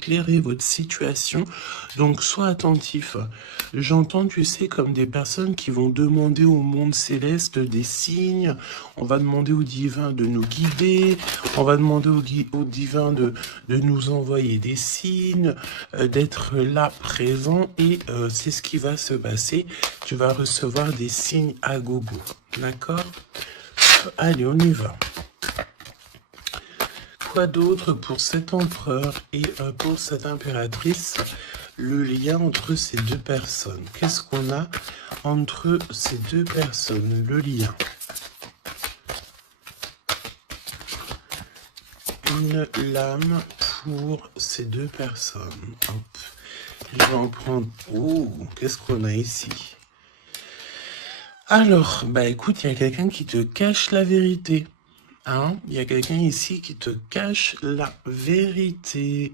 éclairer votre situation, donc sois attentif. J'entends, tu sais, comme des personnes qui vont demander au monde céleste des signes, on va demander au divin de nous guider, on va demander au divin de nous envoyer des signes, d'être là présent, et c'est ce qui va se passer. Tu vas recevoir des signes à gogo, d'accord? Allez, on y va. Quoi d'autre pour cet empereur et pour cette impératrice? Le lien entre ces deux personnes. Qu'est-ce qu'on a entre ces deux personnes? Le lien. Une lame pour ces deux personnes. Hop. Je vais en prendre... Oh, qu'est-ce qu'on a ici? Alors, bah écoute, il y a quelqu'un qui te cache la vérité. Hein? Il y a quelqu'un ici qui te cache la vérité.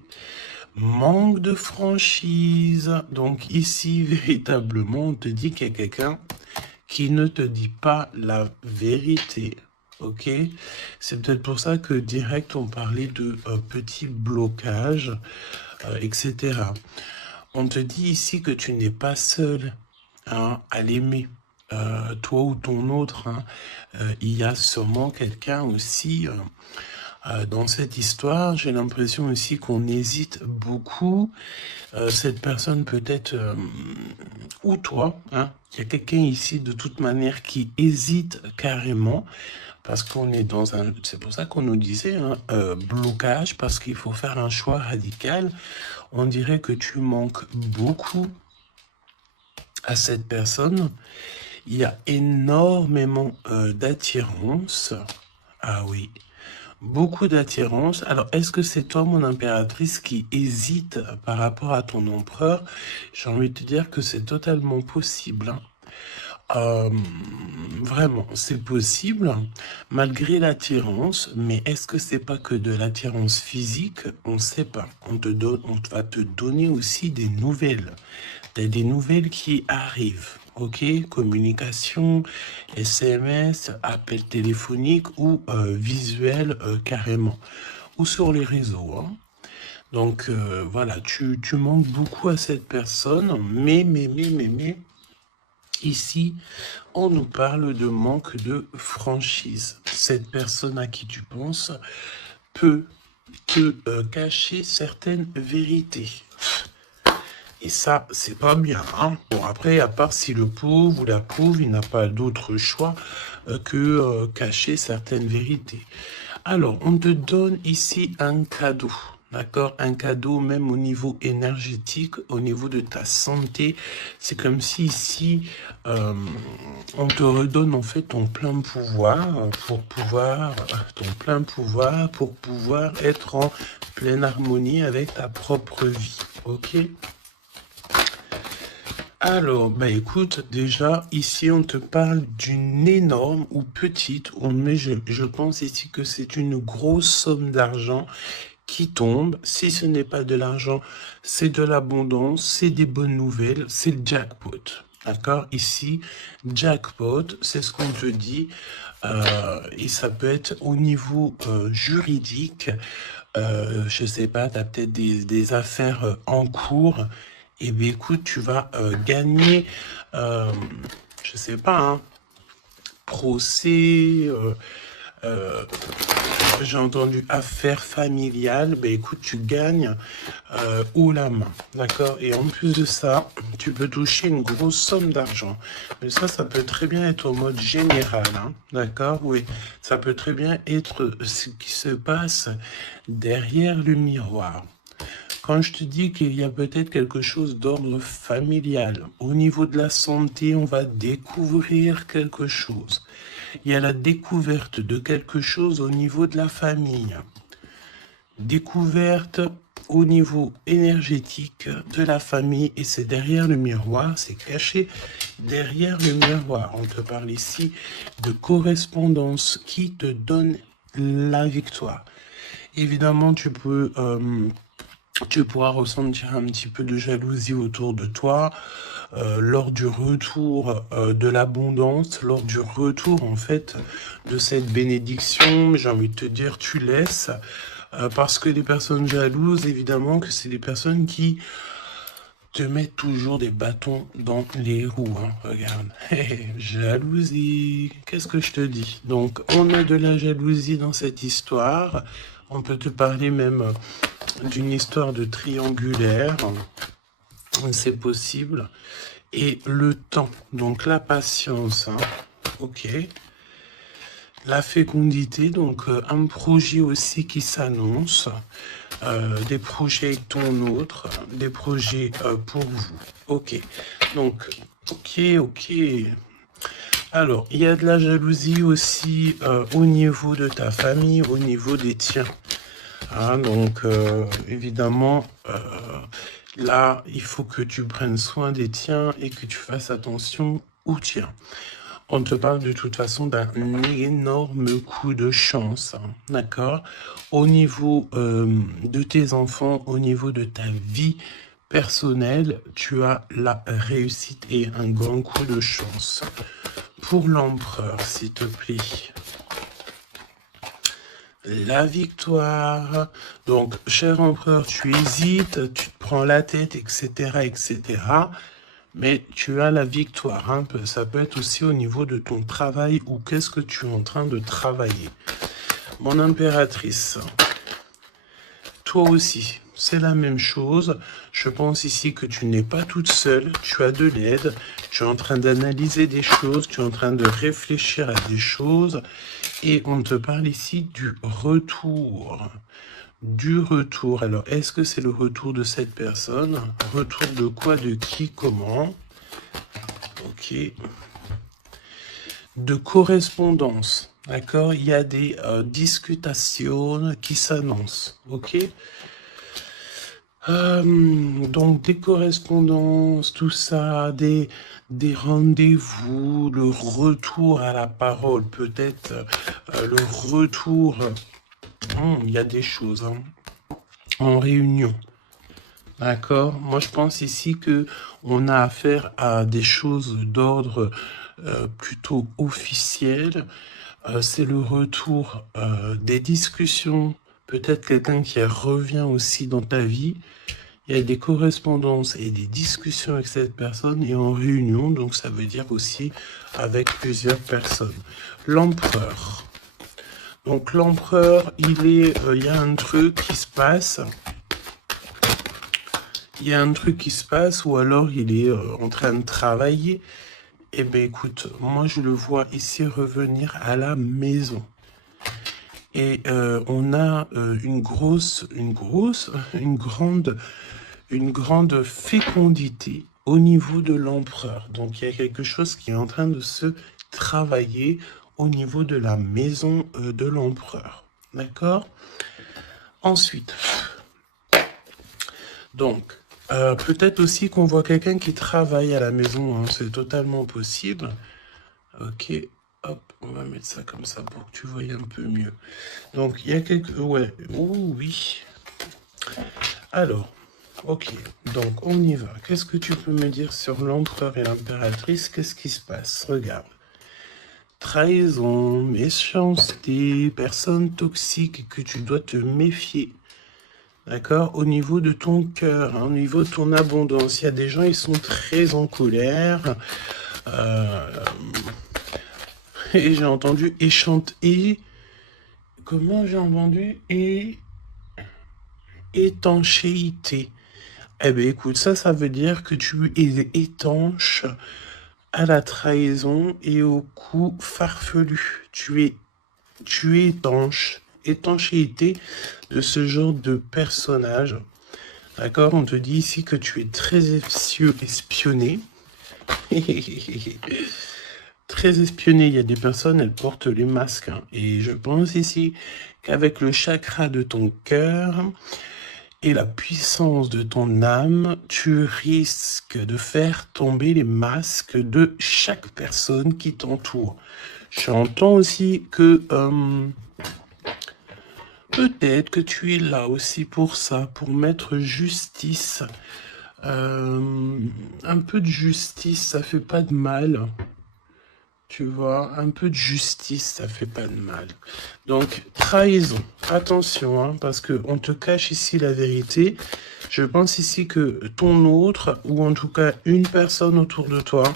Manque de franchise. Donc ici, véritablement, on te dit qu'il y a quelqu'un qui ne te dit pas la vérité. Ok? C'est peut-être pour ça que direct, on parlait de petits blocages, etc. On te dit ici que tu n'es pas seul, hein, à l'aimer. Toi ou ton autre, hein, il y a sûrement quelqu'un aussi dans cette histoire. J'ai l'impression aussi qu'on hésite beaucoup. Cette personne peut-être, ou toi, hein, il y a quelqu'un ici de toute manière qui hésite carrément, parce qu'on est dans un... C'est pour ça qu'on nous disait, hein, blocage, parce qu'il faut faire un choix radical. On dirait que tu manques beaucoup à cette personne. Il y a énormément d'attirance. Ah oui, beaucoup d'attirance. Alors, est-ce que c'est toi, mon impératrice, qui hésite par rapport à ton empereur? J'ai envie de te dire que c'est totalement possible, hein. Vraiment, c'est possible, malgré l'attirance, mais est-ce que c'est pas que de l'attirance physique? On ne sait pas. On va te donner aussi des nouvelles. Des nouvelles qui arrivent, ok? Communication, SMS, appel téléphonique ou visuel carrément. Ou sur les réseaux, hein. Donc voilà, tu manques beaucoup à cette personne, mais, ici, on nous parle de manque de franchise. Cette personne à qui tu penses peut te cacher certaines vérités. Et ça, c'est pas bien, hein. Bon, après, à part si le pauvre ou la pauvre, il n'a pas d'autre choix que cacher certaines vérités. Alors, on te donne ici un cadeau, d'accord? Un cadeau même au niveau énergétique, au niveau de ta santé. C'est comme si ici, on te redonne en fait ton plein pouvoir pour pouvoir être en pleine harmonie avec ta propre vie, ok? Alors, bah écoute, déjà, ici, on te parle d'une énorme ou petite, mais je pense ici que c'est une grosse somme d'argent qui tombe. Si ce n'est pas de l'argent, c'est de l'abondance, c'est des bonnes nouvelles, c'est le jackpot. D'accord? Ici, jackpot, c'est ce qu'on te dit. Et ça peut être au niveau juridique. Je sais pas, tu as peut-être des affaires en cours. Eh bien, écoute, tu vas gagner, je sais pas, hein, procès, j'ai entendu affaires familiales. Ben écoute, tu gagnes haut la main, d'accord? Et en plus de ça, tu peux toucher une grosse somme d'argent. Mais ça peut très bien être au mode général, hein, d'accord? Oui, ça peut très bien être ce qui se passe derrière le miroir. Quand je te dis qu'il y a peut-être quelque chose d'ordre familial, au niveau de la santé, on va découvrir quelque chose. Il y a la découverte de quelque chose au niveau de la famille. Découverte au niveau énergétique de la famille, et c'est derrière le miroir, c'est caché derrière le miroir. On te parle ici de correspondance qui te donne la victoire. Évidemment, tu pourras ressentir un petit peu de jalousie autour de toi lors du retour de l'abondance, lors du retour en fait de cette bénédiction. J'ai envie de te dire, tu laisses Parce que les personnes jalouses, évidemment, que c'est des personnes qui te mettent toujours des bâtons dans les roues. Hein. Regarde, jalousie, qu'est-ce que je te dis? Donc, on a de la jalousie dans cette histoire. On peut te parler même d'une histoire de triangulaire. C'est possible. Et le temps, donc la patience, hein. Ok. La fécondité, donc un projet aussi qui s'annonce, des projets avec ton autre, des projets pour vous. Ok, donc, ok. Alors, il y a de la jalousie aussi au niveau de ta famille, au niveau des tiens. Hein, donc, évidemment, là, il faut que tu prennes soin des tiens et que tu fasses attention aux tiens. On te parle de toute façon d'un énorme coup de chance, hein, d'accord? Au niveau de tes enfants, au niveau de ta vie personnelle, tu as la réussite et un grand coup de chance. Pour l'empereur, s'il te plaît. La victoire. Donc, cher empereur, tu hésites, tu te prends la tête, etc., etc., mais tu as la victoire. Hein. Ça peut être aussi au niveau de ton travail ou qu'est-ce que tu es en train de travailler. Mon impératrice, toi aussi, c'est la même chose. Je pense ici que tu n'es pas toute seule, tu as de l'aide, tu es en train d'analyser des choses, tu es en train de réfléchir à des choses et on te parle ici du retour. Du retour. Alors, est-ce que c'est le retour de cette personne? Retour de quoi? De qui? Comment? Ok. De correspondance. D'accord? Il y a des discutations qui s'annoncent. Ok? Donc, des correspondances, tout ça, des rendez-vous, le retour à la parole, peut-être le retour... il y a des choses, hein, en réunion. D'accord. Moi, je pense ici que on a affaire à des choses d'ordre plutôt officiel. C'est le retour des discussions. Peut-être quelqu'un qui revient aussi dans ta vie. Il y a des correspondances et des discussions avec cette personne et en réunion. Donc, ça veut dire aussi avec plusieurs personnes. L'empereur. Donc, l'empereur, il y a un truc qui se passe. Il y a un truc qui se passe ou alors il est en train de travailler. Eh bien, écoute, moi, je le vois ici revenir à la maison. Et on a une grande fécondité au niveau de l'empereur. Donc, il y a quelque chose qui est en train de se travailler au niveau de la maison de l'empereur. D'accord? Ensuite, donc, peut-être aussi qu'on voit quelqu'un qui travaille à la maison, hein, c'est totalement possible. Ok, hop, on va mettre ça comme ça pour que tu voyes un peu mieux. Donc, il y a quelques... Ouais, oh, oui. Alors, ok, donc on y va. Qu'est-ce que tu peux me dire sur l'empereur et l'impératrice? Qu'est-ce qui se passe? Regarde. Trahison, méchanceté, personne toxique que tu dois te méfier. D'accord? Au niveau de ton cœur, hein, au niveau de ton abondance, il y a des gens, ils sont très en colère. Et j'ai entendu et comment j'ai entendu étanchéité. Eh bien, écoute, ça veut dire que tu es étanche à la trahison et au coup farfelu. Tu es étanche. Étanchéité de ce genre de personnage. D'accord? On te dit ici que tu es très espionné. Très espionné. Il y a des personnes, elles portent les masques. Hein. Et je pense ici qu'avec le chakra de ton cœur et la puissance de ton âme, tu risques de faire tomber les masques de chaque personne qui t'entoure. J'entends aussi que... peut-être que tu es là aussi pour ça, pour mettre justice. Un peu de justice, ça fait pas de mal. Tu vois, un peu de justice, ça fait pas de mal. Donc, trahison. Attention, hein, parce que on te cache ici la vérité. Je pense ici que ton autre, ou en tout cas une personne autour de toi,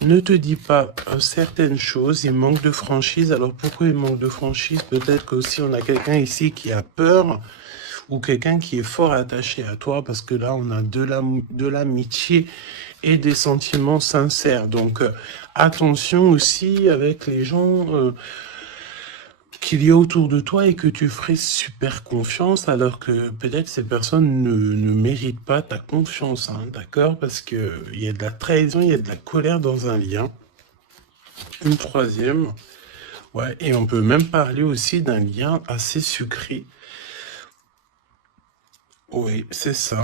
ne te dit pas certaines choses. Il manque de franchise. Alors, pourquoi il manque de franchise? Peut-être qu'aussi on a quelqu'un ici qui a peur, ou quelqu'un qui est fort attaché à toi, parce que là, on a de l'amitié et des sentiments sincères. Donc, attention aussi avec les gens qu'il y a autour de toi et que tu ferais super confiance, alors que peut-être ces personnes ne méritent pas ta confiance, hein, d'accord? Parce que il y a de la trahison, il y a de la colère dans un lien. Une troisième, ouais, et on peut même parler aussi d'un lien assez sucré. Oui, c'est ça.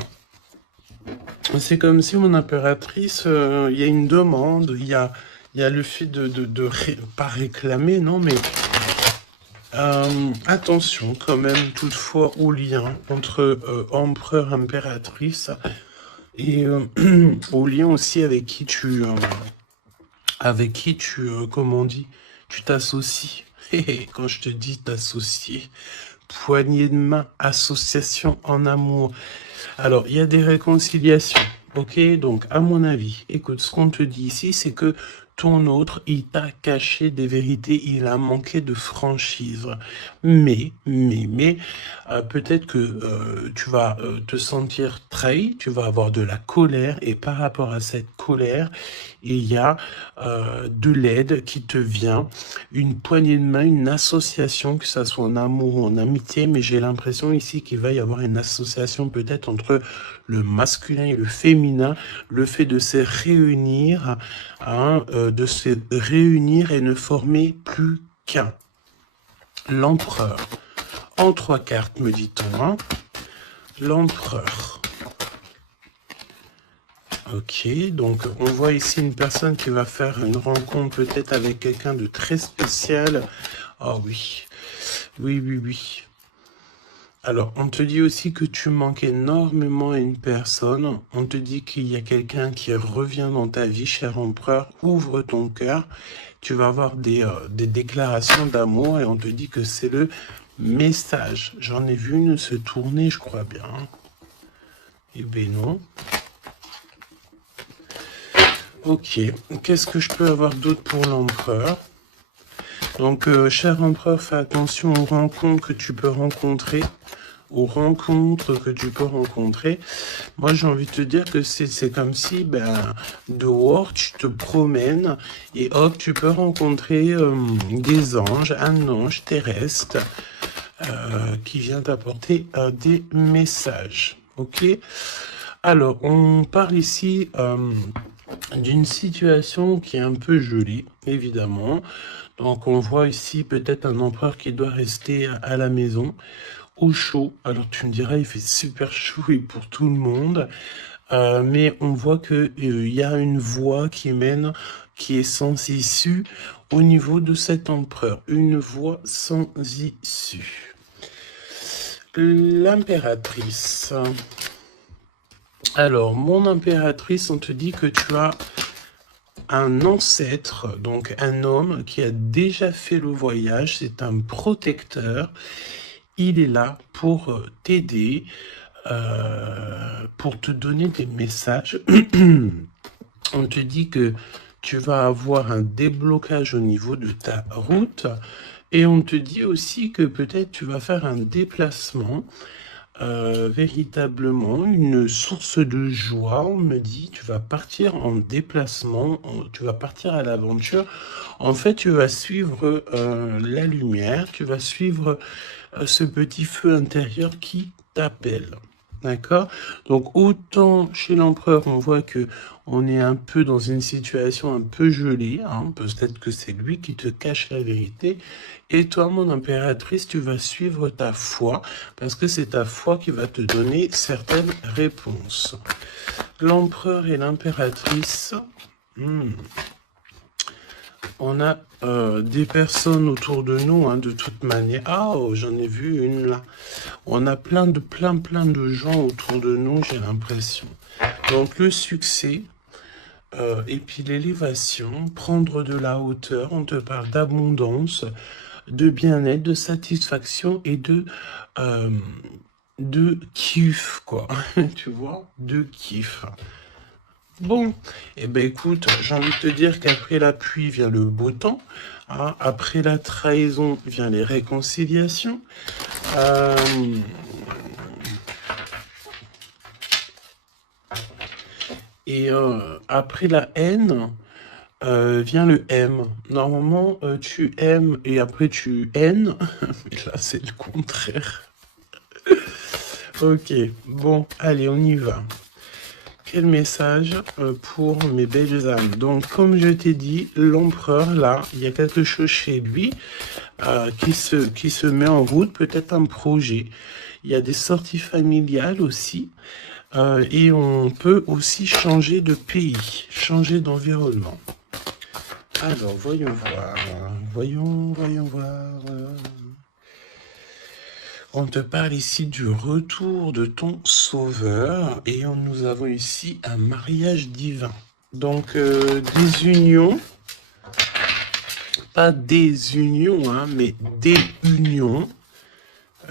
C'est comme si mon impératrice, il y a une demande, il y a le fait pas réclamer, non, mais attention quand même toutefois au lien entre empereur-impératrice et au lien aussi avec qui tu, comment on dit, tu t'associes. Quand je te dis t'associer, poignée de main, association en amour. Alors, il y a des réconciliations, ok? Donc, à mon avis, écoute, ce qu'on te dit ici, c'est que ton autre, il t'a caché des vérités, il a manqué de franchise. Mais, peut-être que tu vas te sentir trahi, tu vas avoir de la colère, et par rapport à cette colère, il y a de l'aide qui te vient, une poignée de main, une association, que ça soit en amour ou en amitié, mais j'ai l'impression ici qu'il va y avoir une association peut-être entre le masculin et le féminin, le fait de se réunir, hein, de se réunir et ne former plus qu'un. L'empereur. En 3 cartes, me dit-on, hein. L'empereur. Ok, donc on voit ici une personne qui va faire une rencontre peut-être avec quelqu'un de très spécial. Oh oui, oui. Alors, on te dit aussi que tu manques énormément à une personne. On te dit qu'il y a quelqu'un qui revient dans ta vie, cher empereur. Ouvre ton cœur. Tu vas avoir des déclarations d'amour et on te dit que c'est le message. J'en ai vu une se tourner, je crois bien. Eh ben non. Ok, qu'est-ce que je peux avoir d'autre pour l'empereur? Donc, cher empereur, fais attention aux rencontres que tu peux rencontrer. Moi, j'ai envie de te dire que c'est comme si, ben, dehors, tu te promènes et hop, tu peux rencontrer des anges, un ange terrestre qui vient t'apporter des messages. Ok? Alors, on parle ici d'une situation qui est un peu gelée, évidemment. Donc, on voit ici peut-être un empereur qui doit rester à la maison, au chaud. Alors, tu me diras, il fait super chaud et pour tout le monde. Mais on voit que il y a une voie qui mène, qui est sans issue au niveau de cet empereur. Une voie sans issue. L'impératrice. Alors, mon impératrice, on te dit que tu as un ancêtre, donc un homme qui a déjà fait le voyage, c'est un protecteur. Il est là pour t'aider, pour te donner des messages. On te dit que tu vas avoir un déblocage au niveau de ta route et on te dit aussi que peut-être tu vas faire un déplacement, véritablement une source de joie. On me dit tu vas partir en déplacement, tu vas partir à l'aventure. En fait, tu vas suivre la lumière, tu vas suivre ce petit feu intérieur qui t'appelle. D'accord? Donc, autant chez l'empereur, on voit que on est un peu dans une situation un peu gelée, hein. Peut-être que c'est lui qui te cache la vérité. Et toi, mon impératrice, tu vas suivre ta foi, parce que c'est ta foi qui va te donner certaines réponses. L'empereur et l'impératrice, on a des personnes autour de nous, hein, de toute manière. Ah, oh, j'en ai vu une là. On a plein de gens autour de nous, j'ai l'impression. Donc le succès, Et puis l'élévation, prendre de la hauteur, on te parle d'abondance, de bien-être, de satisfaction et de kiff, quoi. Tu vois, de kiff. Bon, eh ben écoute, j'ai envie de te dire qu'après la pluie vient le beau temps, hein. Après la trahison vient les réconciliations. Euh, Après la haine vient le M. Normalement, tu aimes et après tu haines, mais là c'est le contraire. Ok, bon, allez, on y va. Quel message pour mes belles âmes. Donc, comme je t'ai dit, l'empereur, là, il y a quelque chose chez lui qui se met en route, peut-être un projet. Il y a des sorties familiales aussi. Et on peut aussi changer de pays, changer d'environnement. Alors, voyons voir. Voyons voir. On te parle ici du retour de ton sauveur et nous avons ici un mariage divin. Donc des unions, pas des unions, hein, mais des unions.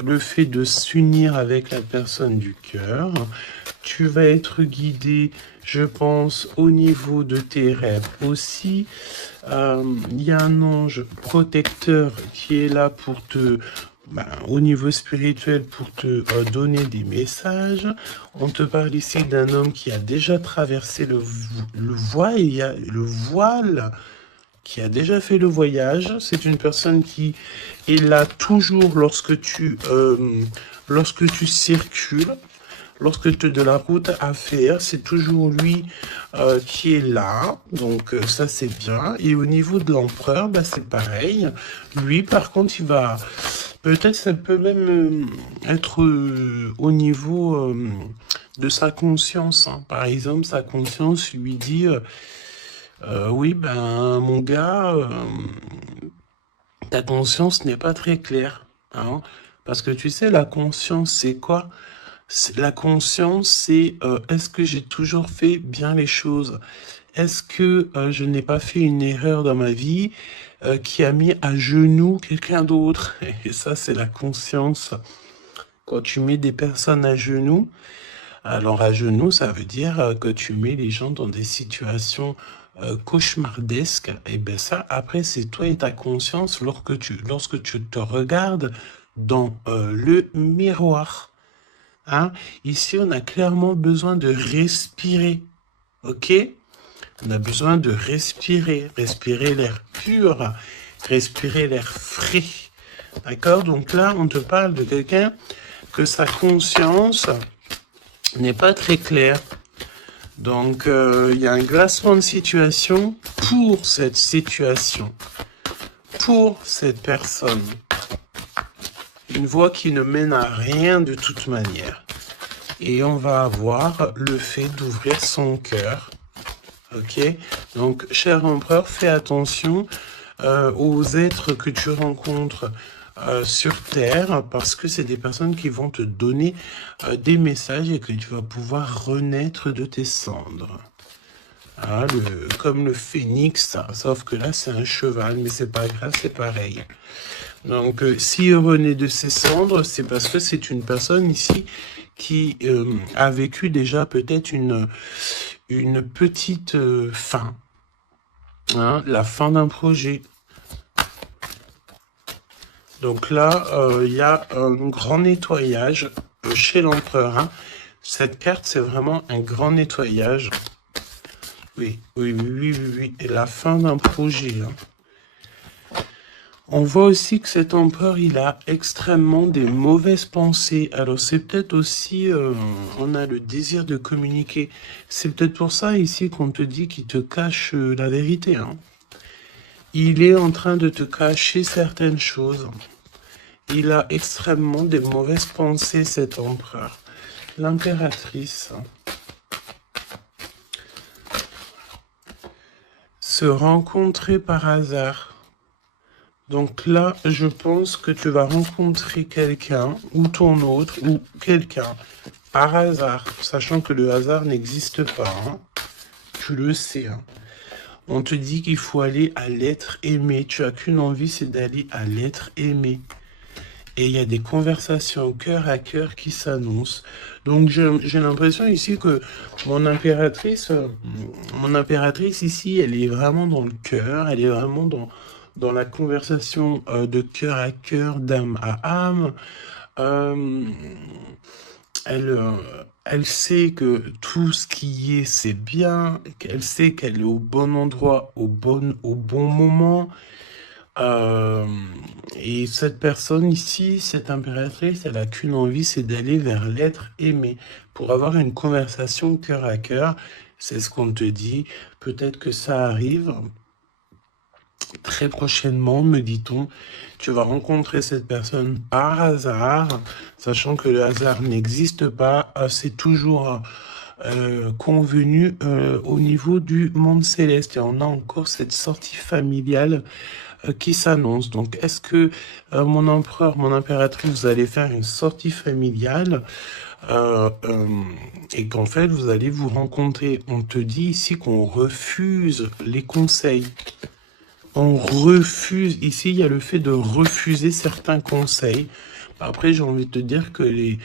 Le fait de s'unir avec la personne du cœur. Tu vas être guidé, je pense, au niveau de tes rêves aussi. Il y a un ange protecteur qui est là pour te... au niveau spirituel, pour te donner des messages. On te parle ici d'un homme qui a déjà traversé le voile, il y a le voile, qui a déjà fait le voyage. C'est une personne qui est là toujours lorsque tu circules, lorsque tu as de la route à faire. C'est toujours lui qui est là. Donc ça c'est bien. Et au niveau de l'empereur, c'est pareil. Lui par contre il va... Peut-être ça peut même être au niveau de sa conscience, hein. Par exemple, sa conscience lui dit oui, mon gars, ta conscience n'est pas très claire, hein. Parce que tu sais, la conscience, c'est quoi? La conscience, c'est est-ce que j'ai toujours fait bien les choses? Est-ce que je n'ai pas fait une erreur dans ma vie qui a mis à genoux quelqu'un d'autre? Et ça, c'est la conscience. Quand tu mets des personnes à genoux, alors à genoux, ça veut dire que tu mets les gens dans des situations cauchemardesques. Et bien ça, après, c'est toi et ta conscience lorsque tu te regardes dans le miroir. Hein? Ici, on a clairement besoin de respirer. Ok? On a besoin de respirer l'air pur, respirer l'air frais. D'accord? Donc là, on te parle de quelqu'un que sa conscience n'est pas très claire. Donc, il y a un glacement de situation pour cette situation, pour cette personne. Une voie qui ne mène à rien de toute manière. Et on va avoir le fait d'ouvrir son cœur. Ok, donc cher empereur, fais attention aux êtres que tu rencontres sur Terre, parce que c'est des personnes qui vont te donner des messages et que tu vas pouvoir renaître de tes cendres. Ah, comme le phénix, sauf que là c'est un cheval, mais c'est pas grave, c'est pareil. Donc s'il renaît de ses cendres, c'est parce que c'est une personne ici qui a vécu déjà peut-être une petite fin, hein, la fin d'un projet. Donc là, il y a un grand nettoyage chez l'empereur. Hein. Cette carte, c'est vraiment un grand nettoyage. Oui. Et la fin d'un projet. Hein. On voit aussi que cet empereur, il a extrêmement des mauvaises pensées. Alors c'est peut-être aussi, on a le désir de communiquer. C'est peut-être pour ça ici qu'on te dit qu'il te cache la vérité. Hein. Il est en train de te cacher certaines choses. Il a extrêmement des mauvaises pensées, cet empereur. L'impératrice. Se rencontrer par hasard. Donc là, je pense que tu vas rencontrer quelqu'un, ou ton autre, ou quelqu'un, par hasard, sachant que le hasard n'existe pas. Hein. tu le sais, hein. On te dit qu'il faut aller à l'être aimé. Tu as qu'une envie, c'est d'aller à l'être aimé. Et il y a des conversations cœur à cœur qui s'annoncent. Donc j'ai l'impression ici que mon impératrice, ici, elle est vraiment dans le cœur, elle est vraiment dans la conversation de cœur à cœur, d'âme à âme. Euh, elle sait que tout ce qui est, c'est bien, qu'elle sait qu'elle est au bon endroit, au bon moment. Euh, et cette personne ici, cette impératrice, elle a qu'une envie, c'est d'aller vers l'être aimé pour avoir une conversation cœur à cœur. C'est ce qu'on te dit. Peut-être que ça arrive très prochainement, me dit-on. Tu vas rencontrer cette personne par hasard, sachant que le hasard n'existe pas. C'est toujours convenu au niveau du monde céleste. Et on a encore cette sortie familiale qui s'annonce. Donc, est-ce que mon empereur, mon impératrice, vous allez faire une sortie familiale et qu'en fait, vous allez vous rencontrer? On te dit ici qu'on refuse les conseils. On refuse. Ici, il y a le fait de refuser certains conseils. Après, j'ai envie de te dire que les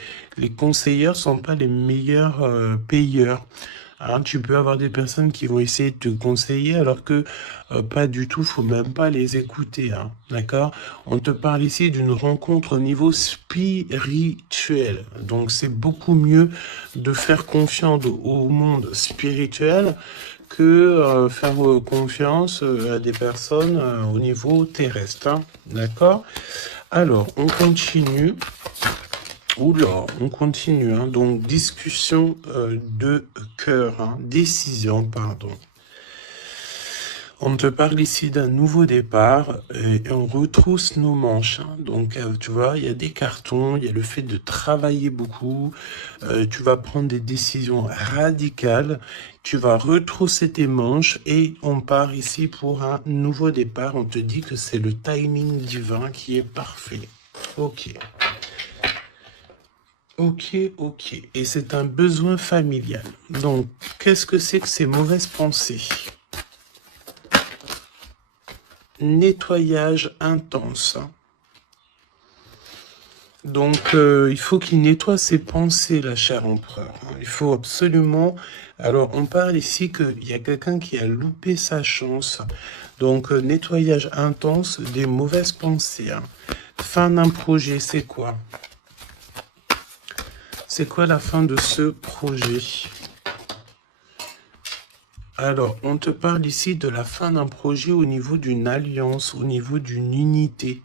conseilleurs sont pas les meilleurs payeurs. Hein, tu peux avoir des personnes qui vont essayer de te conseiller alors que pas du tout, faut même pas les écouter. Hein, d'accord? On te parle ici d'une rencontre au niveau spirituel. Donc c'est beaucoup mieux de faire confiance au monde spirituel que faire confiance à des personnes au niveau terrestre. Hein, d'accord? Alors, on continue. Oula, on continue, hein. Donc discussion de cœur, hein. Décision, pardon. On te parle ici d'un nouveau départ et on retrousse nos manches, hein. Donc tu vois, il y a des cartons, il y a le fait de travailler beaucoup, tu vas prendre des décisions radicales, tu vas retrousser tes manches et on part ici pour un nouveau départ. On te dit que c'est le timing divin qui est parfait. Ok. Ok, ok. Et c'est un besoin familial. Donc, qu'est-ce que c'est que ces mauvaises pensées? Nettoyage intense. Donc, il faut qu'il nettoie ses pensées, la chère empereur. Il faut absolument... Alors, on parle ici qu'il y a quelqu'un qui a loupé sa chance. Donc, nettoyage intense des mauvaises pensées. Hein. Fin d'un projet, c'est quoi? C'est quoi la fin de ce projet? Alors, on te parle ici de la fin d'un projet au niveau d'une alliance, au niveau d'une unité.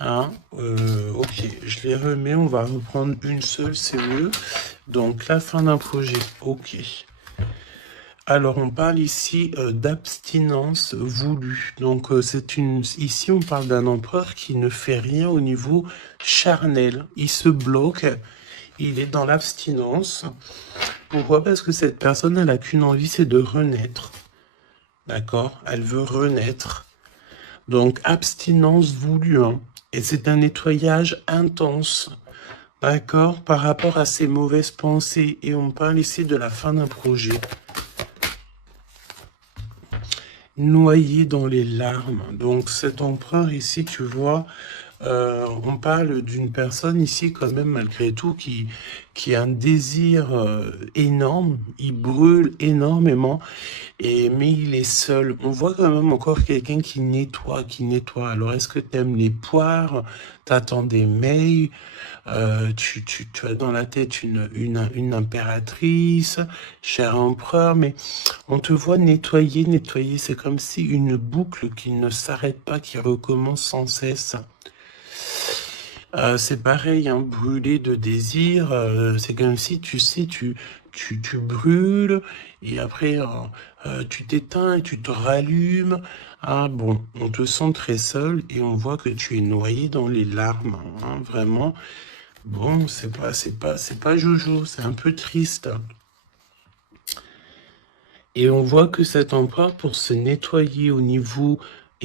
Hein? Ok, je les remets, on va reprendre une seule, c'est mieux. Donc, la fin d'un projet, ok. Alors, on parle ici d'abstinence voulue. Donc, ici, on parle d'un empereur qui ne fait rien au niveau charnel. Il se bloque. Il est dans l'abstinence. Pourquoi? Parce que cette personne, elle n'a qu'une envie, c'est de renaître. D'accord? Elle veut renaître. Donc, abstinence voulue. Hein. Et c'est un nettoyage intense. D'accord? Par rapport à ses mauvaises pensées. Et on parle ici de la fin d'un projet. Noyé dans les larmes. Donc, cet empereur ici, tu vois... on parle d'une personne ici quand même malgré tout qui a un désir énorme, il brûle énormément, mais il est seul. On voit quand même encore quelqu'un qui nettoie, Alors est-ce que tu aimes les poires? T'attends des mails? Tu as dans la tête une impératrice, cher empereur, mais on te voit nettoyer, c'est comme si une boucle qui ne s'arrête pas, qui recommence sans cesse. C'est pareil, hein, brûler de désir, c'est comme si, tu sais, tu brûles, et après, tu t'éteins et tu te rallumes. Ah bon, on te sent très seul, et on voit que tu es noyé dans les larmes, hein, vraiment. Bon, c'est pas jojo, c'est un peu triste. Et on voit que cet empereur, pour se nettoyer au niveau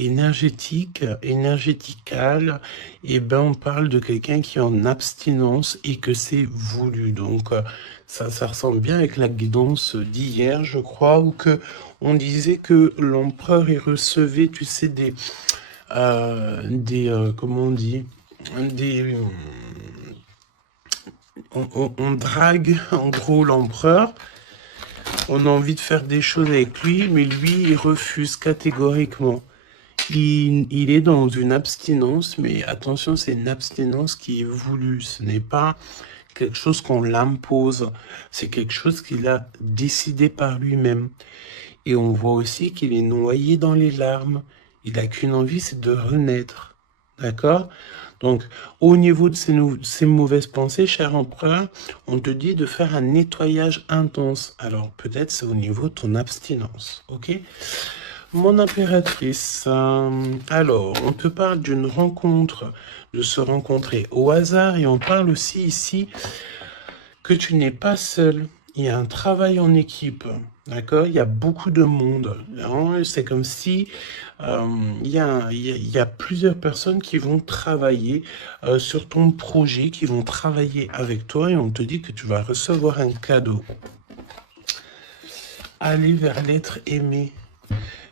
énergétique, énergétical, et ben on parle de quelqu'un qui est en abstinence et que c'est voulu. Donc ça ressemble bien avec la guidance d'hier, je crois, où que on disait que l'empereur il recevait, tu sais, comment on dit, des on drague en gros l'empereur. On a envie de faire des choses avec lui, mais lui, il refuse catégoriquement. Il est dans une abstinence, mais attention, c'est une abstinence qui est voulue. Ce n'est pas quelque chose qu'on l'impose. C'est quelque chose qu'il a décidé par lui-même. Et on voit aussi qu'il est noyé dans les larmes. Il n'a qu'une envie, c'est de renaître. D'accord? Donc, au niveau de ces mauvaises pensées, cher empereur, on te dit de faire un nettoyage intense. Alors, peut-être c'est au niveau de ton abstinence. Ok? Mon impératrice, alors, on te parle d'une rencontre, de se rencontrer au hasard, et on parle aussi ici que tu n'es pas seul. Il y a un travail en équipe, d'accord? Il y a beaucoup de monde. C'est comme si il y a plusieurs personnes qui vont travailler sur ton projet, qui vont travailler avec toi, et on te dit que tu vas recevoir un cadeau. Aller vers l'être aimé.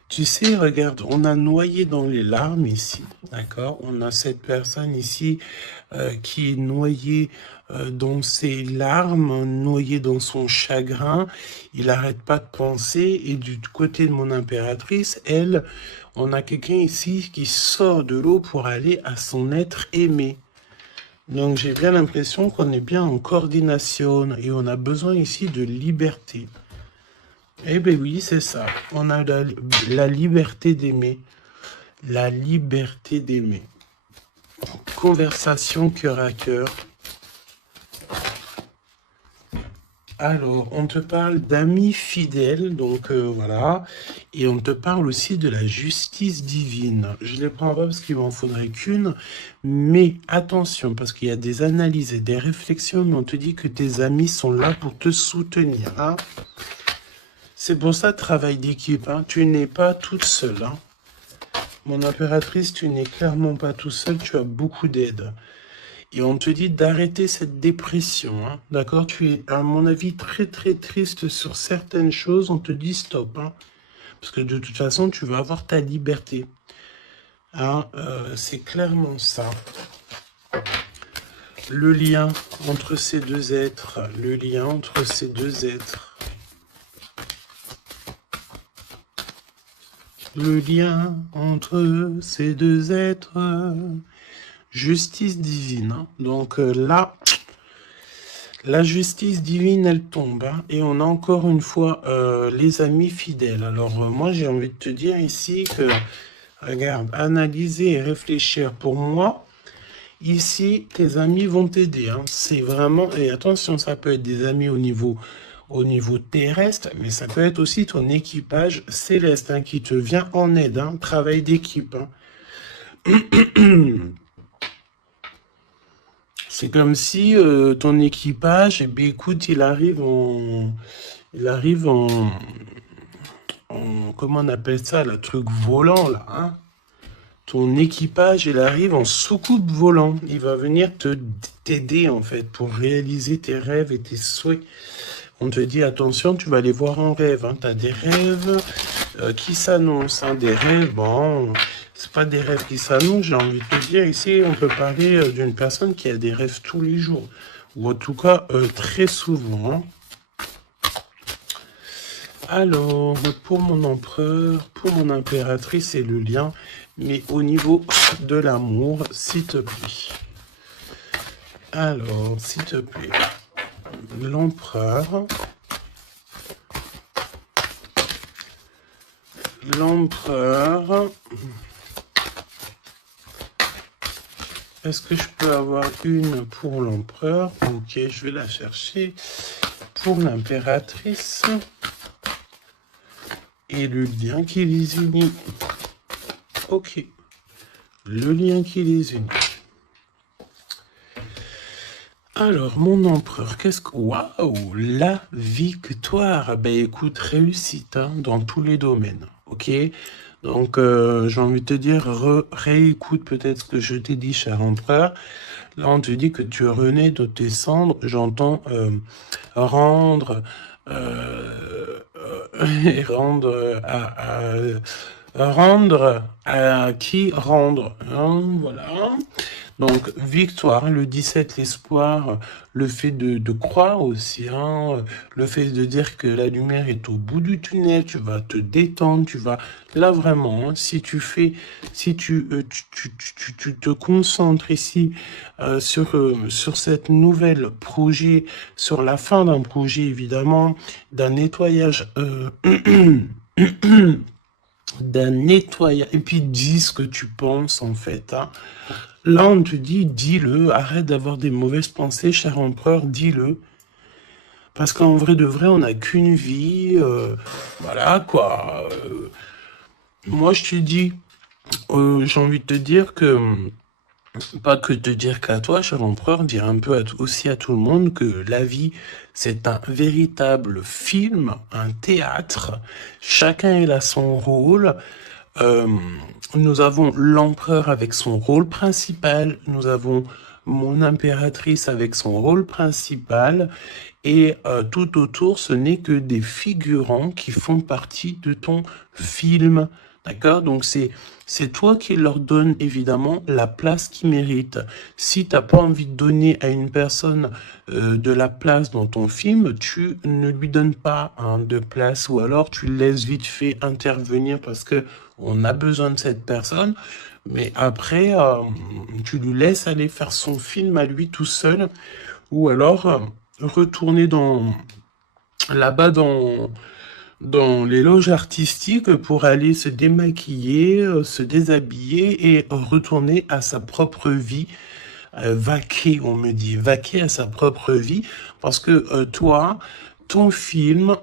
Tu sais, regarde, on a noyé dans les larmes ici, d'accord? On a cette personne ici qui est noyée dans ses larmes, noyée dans son chagrin. Il n'arrête pas de penser. Et du côté de mon impératrice, elle, on a quelqu'un ici qui sort de l'eau pour aller à son être aimé. Donc j'ai bien l'impression qu'on est bien en coordination et on a besoin ici de liberté. Eh bien oui, c'est ça. On a la liberté d'aimer. La liberté d'aimer. Conversation cœur à cœur. Alors, on te parle d'amis fidèles, donc voilà. Et on te parle aussi de la justice divine. Je ne les prends pas parce qu'il m'en faudrait qu'une. Mais attention, parce qu'il y a des analyses et des réflexions, mais on te dit que tes amis sont là pour te soutenir. Hein. C'est pour ça, travail d'équipe. Hein. Tu n'es pas toute seule. Hein. Mon impératrice, tu n'es clairement pas tout seul. Tu as beaucoup d'aide. Et on te dit d'arrêter cette dépression. Hein. D'accord? Tu es, à mon avis, très très triste sur certaines choses. On te dit stop. Hein. Parce que de toute façon, tu vas avoir ta liberté. Hein, c'est clairement ça. Le lien entre ces deux êtres. Le lien entre ces deux êtres. Le lien entre ces deux êtres, justice divine. Hein. Donc là, la justice divine, elle tombe. Hein. Et on a encore une fois les amis fidèles. Alors moi, j'ai envie de te dire ici que, regarde, analyser et réfléchir. Pour moi, ici, tes amis vont t'aider. Hein. C'est vraiment, et attention, ça peut être des amis au niveau terrestre, mais ça peut être aussi ton équipage céleste hein, qui te vient en aide, hein, travail d'équipe. Hein. C'est comme si ton équipage, eh bien, écoute, il arrive en, comment on appelle ça, le truc volant là. Hein. Ton équipage, il arrive en soucoupe volant. Il va venir t'aider en fait pour réaliser tes rêves et tes souhaits. On te dit, attention, tu vas les voir en rêve. Hein. Tu as des rêves qui s'annoncent. Hein. Des rêves, bon, c'est pas des rêves qui s'annoncent. J'ai envie de te dire, ici, on peut parler d'une personne qui a des rêves tous les jours. Ou en tout cas, très souvent. Hein. Alors, pour mon empereur, pour mon impératrice, c'est le lien. Mais au niveau de l'amour, s'il te plaît. Alors, s'il te plaît. L'empereur. L'empereur. Est-ce que je peux avoir une pour l'empereur? Ok, je vais la chercher. Pour l'impératrice. Et le lien qui les unit. Ok. Le lien qui les unit. Alors, mon empereur, qu'est-ce que... Waouh, la victoire. Ben écoute, réussite hein, dans tous les domaines, ok? Donc, j'ai envie de te dire, réécoute peut-être ce que je t'ai dit, cher empereur. Là, on te dit que tu renais de tes cendres. J'entends rendre et rendre rendre à qui rendre. Hein, voilà. Donc, victoire, le 17, l'espoir, le fait de croire aussi, hein, le fait de dire que la lumière est au bout du tunnel, tu vas te détendre, tu vas... Là, vraiment, hein, si tu te concentres ici sur cette nouvelle projet, sur la fin d'un projet, évidemment, d'un nettoyage... d'un nettoyage, et puis dis ce que tu penses, en fait, hein. Là, on te dit, dis-le, arrête d'avoir des mauvaises pensées, cher empereur, dis-le. Parce qu'en vrai de vrai, on n'a qu'une vie, voilà, quoi. Moi, je te dis, j'ai envie de te dire que, pas que te dire qu'à toi, cher empereur, dire un peu aussi à tout le monde que la vie, c'est un véritable film, un théâtre. Chacun il a son rôle. Euh, nous avons l'empereur avec son rôle principal, nous avons mon impératrice avec son rôle principal, et tout autour, ce n'est que des figurants qui font partie de ton film. D'accord? Donc c'est toi qui leur donne évidemment la place qu'ils méritent. Si t'as pas envie de donner à une personne de la place dans ton film, tu ne lui donnes pas hein, de place, ou alors tu le laisses vite fait intervenir parce que on a besoin de cette personne, mais après tu lui laisses aller faire son film à lui tout seul, ou alors retourner là-bas dans les loges artistiques pour aller se démaquiller, se déshabiller et retourner à sa propre vie, vaquer, on me dit, vaquer à sa propre vie, parce que toi, ton film,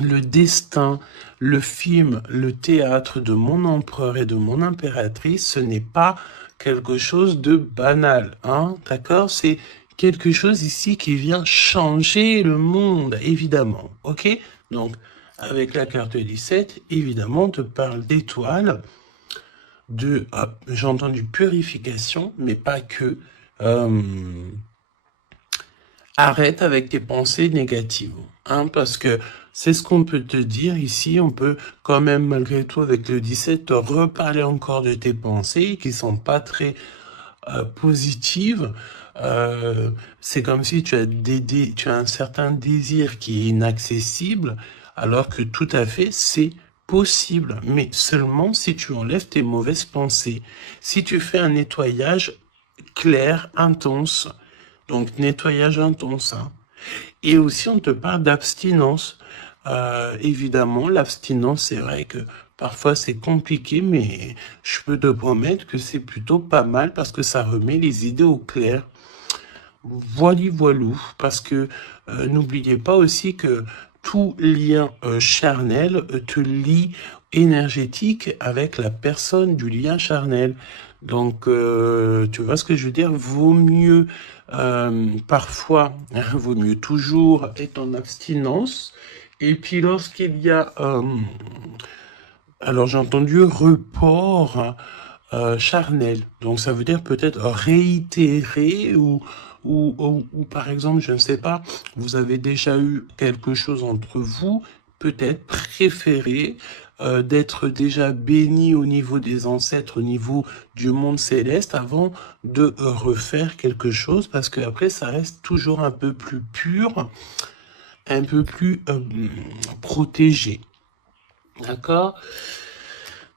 le destin, le film, le théâtre de mon empereur et de mon impératrice, ce n'est pas quelque chose de banal, hein, d'accord? C'est quelque chose ici qui vient changer le monde, évidemment, ok? Donc, avec la carte 17, évidemment, on te parle d'étoiles, j'ai entendu purification, mais pas que. Arrête avec tes pensées négatives, hein, parce que c'est ce qu'on peut te dire ici. On peut quand même, malgré tout, avec le 17, te reparler encore de tes pensées qui sont pas très positives. C'est comme si tu as un certain désir qui est inaccessible, alors que tout à fait, c'est possible, mais seulement si tu enlèves tes mauvaises pensées. Si tu fais un nettoyage clair, intense, donc nettoyage intense, hein. Et aussi, on te parle d'abstinence. Évidemment, l'abstinence, c'est vrai que parfois c'est compliqué, mais je peux te promettre que c'est plutôt pas mal parce que ça remet les idées au clair. Voilou, parce que n'oubliez pas aussi que tout lien charnel te lie énergétique avec la personne du lien charnel. Donc, tu vois ce que je veux dire? Vaut mieux parfois, vaut mieux toujours être en abstinence. Et puis lorsqu'il y a, alors j'ai entendu report charnel. Donc ça veut dire peut-être réitérer ou par exemple, je ne sais pas, vous avez déjà eu quelque chose entre vous, peut-être préféré d'être déjà béni au niveau des ancêtres, au niveau du monde céleste, avant de refaire quelque chose, parce que après ça reste toujours un peu plus pur, un peu plus protégé. D'accord?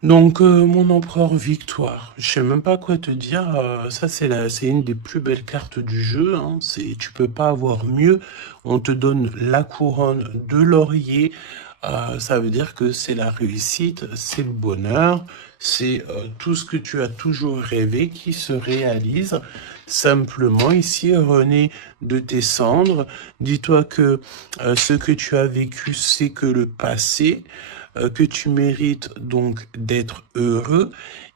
Donc, mon empereur victoire, je sais même pas quoi te dire, ça c'est une des plus belles cartes du jeu, hein. Tu peux pas avoir mieux, on te donne la couronne de laurier, ça veut dire que c'est la réussite, c'est le bonheur, c'est tout ce que tu as toujours rêvé qui se réalise. Simplement, ici, René, de tes cendres, dis-toi que ce que tu as vécu, c'est que le passé, que tu mérites donc d'être heureux,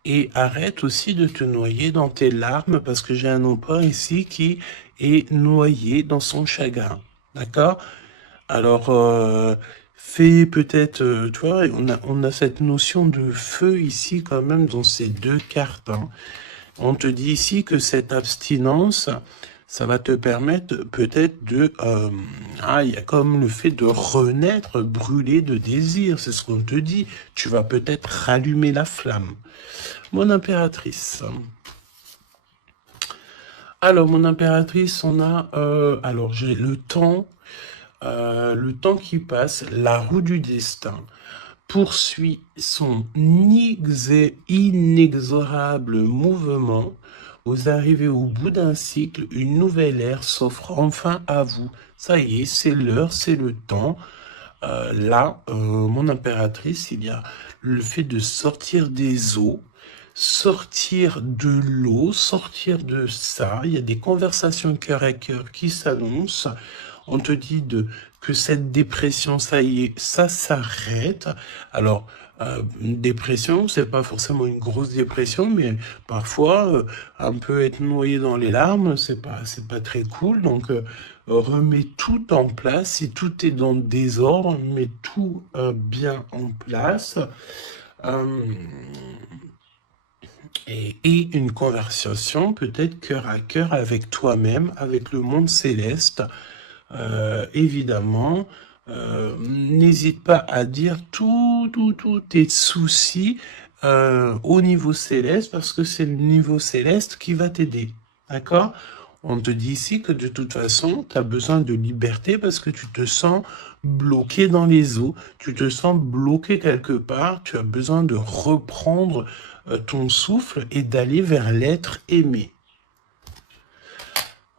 et arrête aussi de te noyer dans tes larmes, parce que j'ai un empereur ici qui est noyé dans son chagrin. D'accord? Alors, Fais peut-être, tu vois, on a cette notion de feu ici quand même dans ces deux cartes, hein. On te dit ici que cette abstinence, ça va te permettre peut-être de... il y a comme le fait de renaître, brûler de désir, c'est ce qu'on te dit. Tu vas peut-être rallumer la flamme. Mon impératrice. Alors, mon impératrice, on a... alors, j'ai le temps qui passe, la roue du destin poursuit son inexorable mouvement. Vous arrivez au bout d'un cycle, une nouvelle ère s'offre enfin à vous. Ça y est, c'est l'heure, c'est le temps. Mon impératrice, il y a le fait de sortir des eaux, sortir de l'eau, sortir de ça. Il y a des conversations cœur à cœur qui s'annoncent. On te dit que cette dépression, ça y est, ça s'arrête. Alors, une dépression, c'est pas forcément une grosse dépression, mais parfois, un peu être noyé dans les larmes, c'est pas très cool. Donc, remets tout en place. Si tout est dans le désordre, mets tout bien en place. Euh, et une conversation peut-être cœur à cœur avec toi-même, avec le monde céleste. Évidemment, n'hésite pas à dire tous tes soucis au niveau céleste, parce que c'est le niveau céleste qui va t'aider. D'accord? On te dit ici que de toute façon, tu as besoin de liberté parce que tu te sens bloqué dans les eaux, tu te sens bloqué quelque part, tu as besoin de reprendre ton souffle et d'aller vers l'être aimé.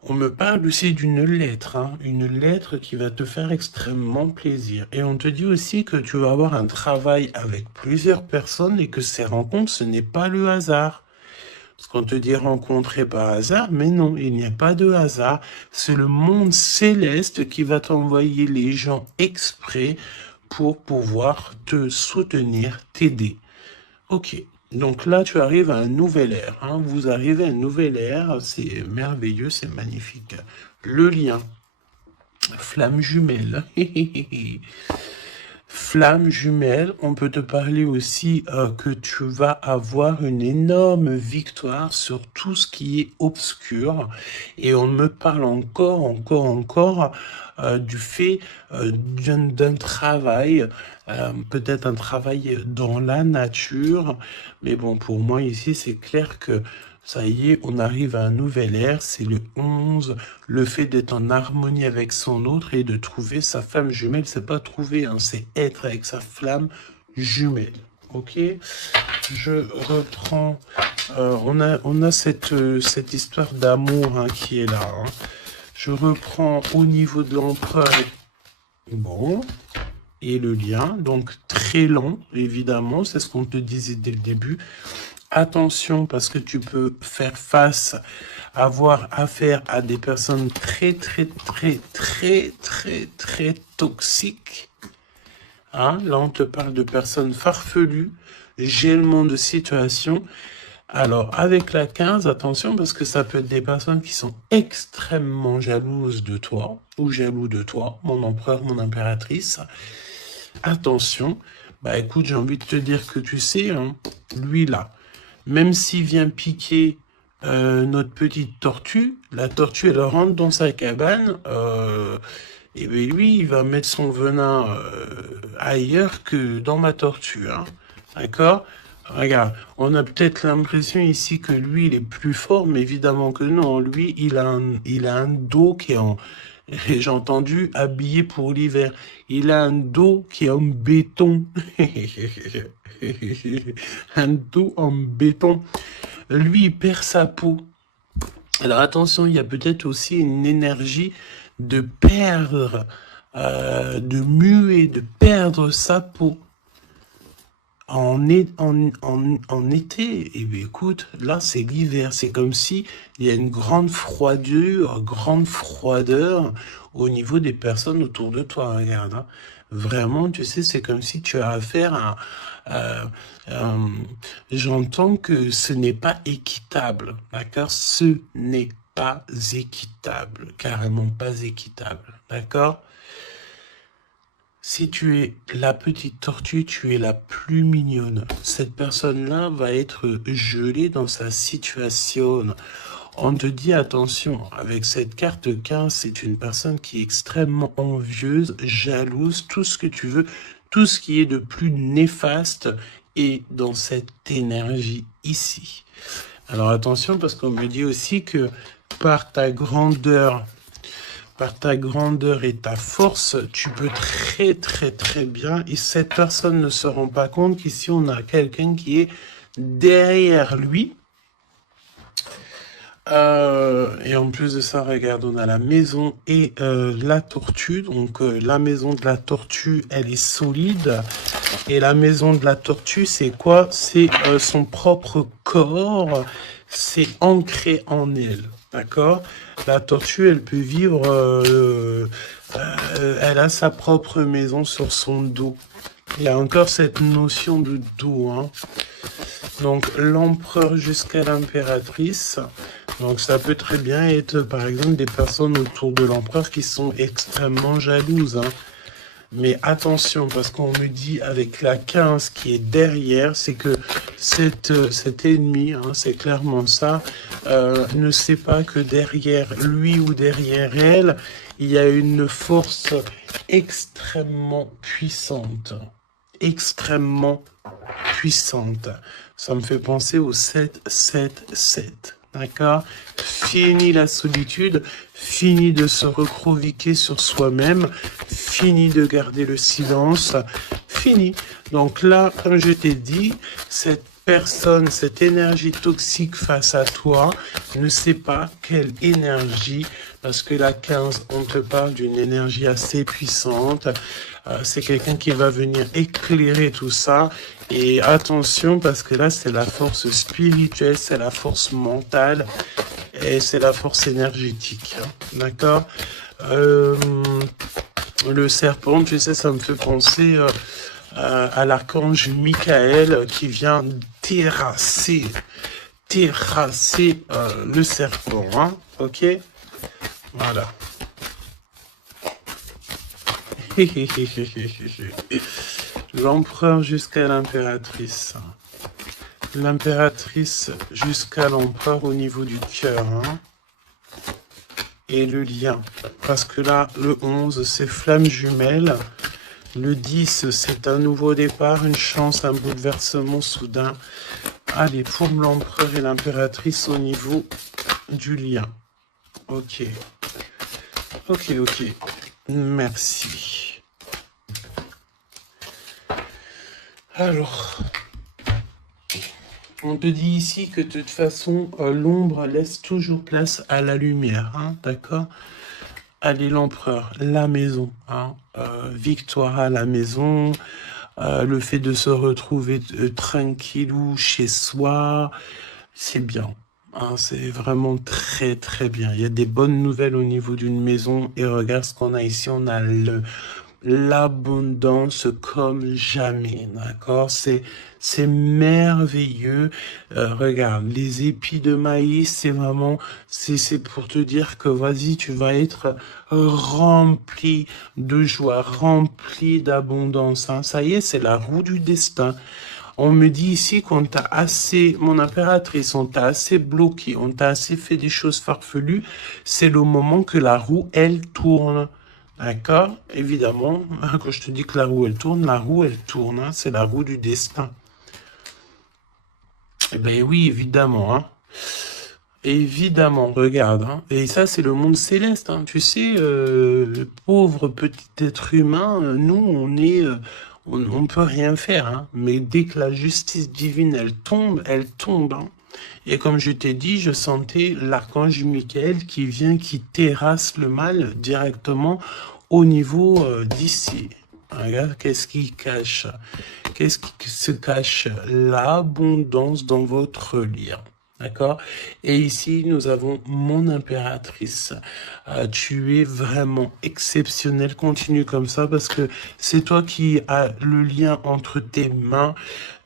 On me parle aussi d'une lettre, hein, une lettre qui va te faire extrêmement plaisir. Et on te dit aussi que tu vas avoir un travail avec plusieurs personnes et que ces rencontres, ce n'est pas le hasard. Parce qu'on te dit rencontrer par hasard, mais non, il n'y a pas de hasard. C'est le monde céleste qui va t'envoyer les gens exprès pour pouvoir te soutenir, t'aider. Ok, donc là tu arrives à un nouvel ère, hein. Vous arrivez à un nouvel ère, c'est merveilleux, c'est magnifique. Le lien, flamme jumelle. Flamme jumelle, on peut te parler aussi que tu vas avoir une énorme victoire sur tout ce qui est obscur. Et on me parle encore du fait d'un travail, peut-être un travail dans la nature. Mais bon, pour moi ici, c'est clair que ça y est, on arrive à un nouvel ère, c'est le 11, le fait d'être en harmonie avec son autre et de trouver sa flamme jumelle, c'est pas trouver, hein, c'est être avec sa flamme jumelle. Ok, je reprends. On a cette histoire d'amour, hein, qui est là, hein. Je reprends au niveau de l'empereur. Bon, et le lien, donc très long, évidemment, c'est ce qu'on te disait dès le début. Attention, parce que tu peux faire face, avoir affaire à des personnes très toxiques. Hein, là, on te parle de personnes farfelues, gèlement de situation. Alors, avec la 15, attention, parce que ça peut être des personnes qui sont extrêmement jalouses de toi, ou jaloux de toi, mon empereur, mon impératrice. Attention, bah écoute, j'ai envie de te dire que tu sais, hein, lui là, même s'il vient piquer notre petite tortue, la tortue elle rentre dans sa cabane, et bien lui il va mettre son venin ailleurs que dans ma tortue, hein. D'accord? Regarde, on a peut-être l'impression ici que lui il est plus fort, mais évidemment que non. Lui il a un dos qui est en... J'ai entendu habillé pour l'hiver. Il a un dos qui est en béton. Un dos en béton. Lui, il perd sa peau. Alors attention, il y a peut-être aussi une énergie de perdre, de muer, de perdre sa peau. En été, et bien écoute, là c'est l'hiver, c'est comme si il y a une grande froideur au niveau des personnes autour de toi, regarde, hein. Vraiment, tu sais, c'est comme si tu as affaire à... euh, euh, j'entends que ce n'est pas équitable, d'accord? Ce n'est pas équitable, carrément pas équitable, d'accord? Si tu es la petite tortue, tu es la plus mignonne. Cette personne-là va être gelée dans sa situation. On te dit attention, avec cette carte 15, c'est une personne qui est extrêmement envieuse, jalouse, tout ce que tu veux, tout ce qui est de plus néfaste est dans cette énergie ici. Alors attention, parce qu'on me dit aussi que par ta grandeur et ta force, tu peux très bien, et cette personne ne se rend pas compte qu'ici on a quelqu'un qui est derrière lui. Et en plus de ça, regarde, on a la maison et la tortue. Donc la maison de la tortue, elle est solide. Et la maison de la tortue, c'est quoi? C'est son propre corps. C'est ancré en elle. D'accord? La tortue, elle peut vivre... elle a sa propre maison sur son dos. Il y a encore cette notion de dos, hein. Donc l'empereur jusqu'à l'impératrice. Donc ça peut très bien être par exemple des personnes autour de l'empereur qui sont extrêmement jalouses, hein. Mais attention, parce qu'on me dit avec la 15 qui est derrière, c'est que cet ennemi, hein, c'est clairement ça, ne sait pas que derrière lui ou derrière elle, il y a une force extrêmement puissante. Extrêmement puissante. Ça me fait penser au 7-7-7. D'accord? Fini la solitude, fini de se recroviquer sur soi-même, fini de garder le silence, fini. Donc là, comme je t'ai dit, cette personne, cette énergie toxique face à toi, ne sait pas quelle énergie, parce que la 15, on te parle d'une énergie assez puissante. C'est quelqu'un qui va venir éclairer tout ça. Et attention, parce que là, c'est la force spirituelle, c'est la force mentale et c'est la force énergétique. Hein, d'accord? Le serpent, tu sais, ça me fait penser à l'archange Michael qui vient terrasser le serpent. Hein, ok? Voilà. L'empereur jusqu'à l'impératrice. L'impératrice jusqu'à l'empereur au niveau du cœur. Hein. Et le lien. Parce que là, le 11, c'est flamme jumelle. Le 10, c'est un nouveau départ, une chance, un bouleversement soudain. Allez, pour l'empereur et l'impératrice au niveau du lien. Ok. Ok. Merci. Alors, on te dit ici que de toute façon, l'ombre laisse toujours place à la lumière, hein, d'accord? Allez, l'empereur, la maison, hein, victoire à la maison, le fait de se retrouver tranquillou chez soi, c'est bien. Hein, c'est vraiment très bien. Il y a des bonnes nouvelles au niveau d'une maison et regarde ce qu'on a ici, on a l'abondance comme jamais, d'accord? C'est merveilleux. Regarde, les épis de maïs, c'est vraiment, c'est pour te dire que vas-y, tu vas être rempli de joie, rempli d'abondance. Hein. Ça y est, c'est la roue du destin. On me dit ici qu'on t'a assez, mon impératrice, on t'a assez bloqué, on t'a assez fait des choses farfelues. C'est le moment que la roue, elle tourne. D'accord? Évidemment, quand je te dis que la roue, elle tourne, hein, c'est la roue du destin. Eh bien oui, évidemment, hein. Évidemment, regarde, hein. Et ça, c'est le monde céleste, hein. Tu sais, le pauvre petit être humain, nous, on peut rien faire, hein. Mais dès que la justice divine, elle tombe, hein. Et comme je t'ai dit, je sentais l'archange Michael qui vient, qui terrasse le mal directement au niveau d'ici. Regarde, qu'est-ce qui cache? Qu'est-ce qui se cache? L'abondance dans votre lien. D'accord? Et ici, nous avons mon impératrice. Tu es vraiment exceptionnel. Continue comme ça parce que c'est toi qui as le lien entre tes mains.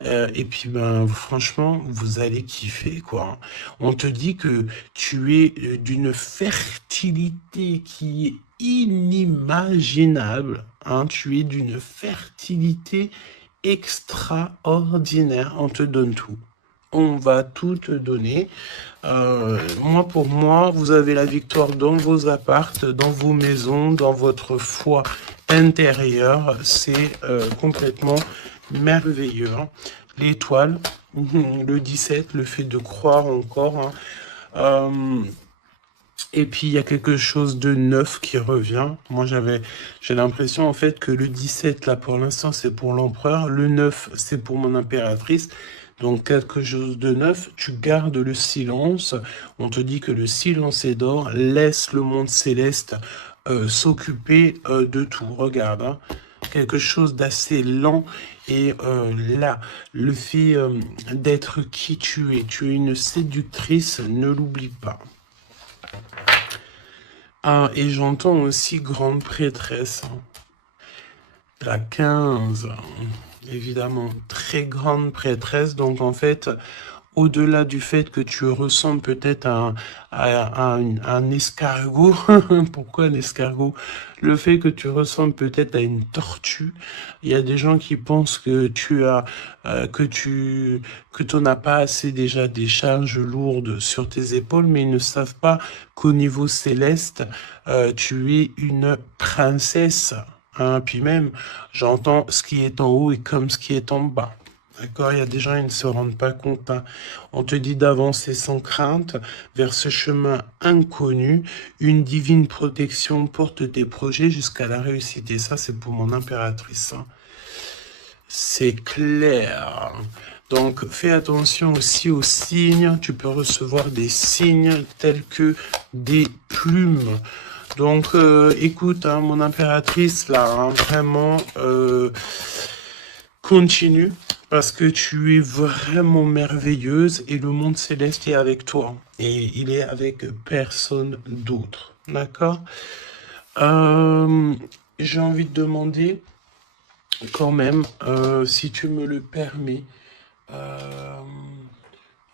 Et puis, ben, franchement, vous allez kiffer, quoi. On te dit que tu es d'une fertilité qui est inimaginable. hein, tu es d'une fertilité extraordinaire. On te donne tout. On va tout te donner. Moi, pour moi, vous avez la victoire dans vos appartes, dans vos maisons, dans votre foi intérieure. C'est complètement merveilleux. Hein. L'étoile, le 17, le fait de croire encore. Hein. Et puis, il y a quelque chose de neuf qui revient. Moi, j'ai l'impression, en fait, que le 17, là, pour l'instant, c'est pour l'empereur. Le 9, c'est pour mon impératrice. Donc, quelque chose de neuf. Tu gardes le silence. On te dit que le silence est d'or. Laisse le monde céleste s'occuper de tout. Regarde, hein. Quelque chose d'assez lent. Et là, le fait d'être qui tu es une séductrice, ne l'oublie pas. Ah, et j'entends aussi grande prêtresse. La 15, évidemment, très grande prêtresse. Donc, en fait, au-delà du fait que tu ressembles peut-être à un escargot, pourquoi un escargot? Le fait que tu ressembles peut-être à une tortue. Il y a des gens qui pensent que tu n'as pas assez déjà des charges lourdes sur tes épaules, mais ils ne savent pas qu'au niveau céleste, tu es une princesse. Hein, puis même, j'entends ce qui est en haut et comme ce qui est en bas. D'accord, il y a des gens, ils ne se rendent pas compte. Hein. On te dit d'avancer sans crainte vers ce chemin inconnu. Une divine protection porte tes projets jusqu'à la réussite. Et ça, c'est pour mon impératrice. Hein. C'est clair. Donc, fais attention aussi aux signes. Tu peux recevoir des signes tels que des plumes. Donc, écoute, hein, mon impératrice, là, hein, vraiment, continue, parce que tu es vraiment merveilleuse et le monde céleste est avec toi. Et il est avec personne d'autre. D'accord? J'ai envie de demander, quand même, si tu me le permets,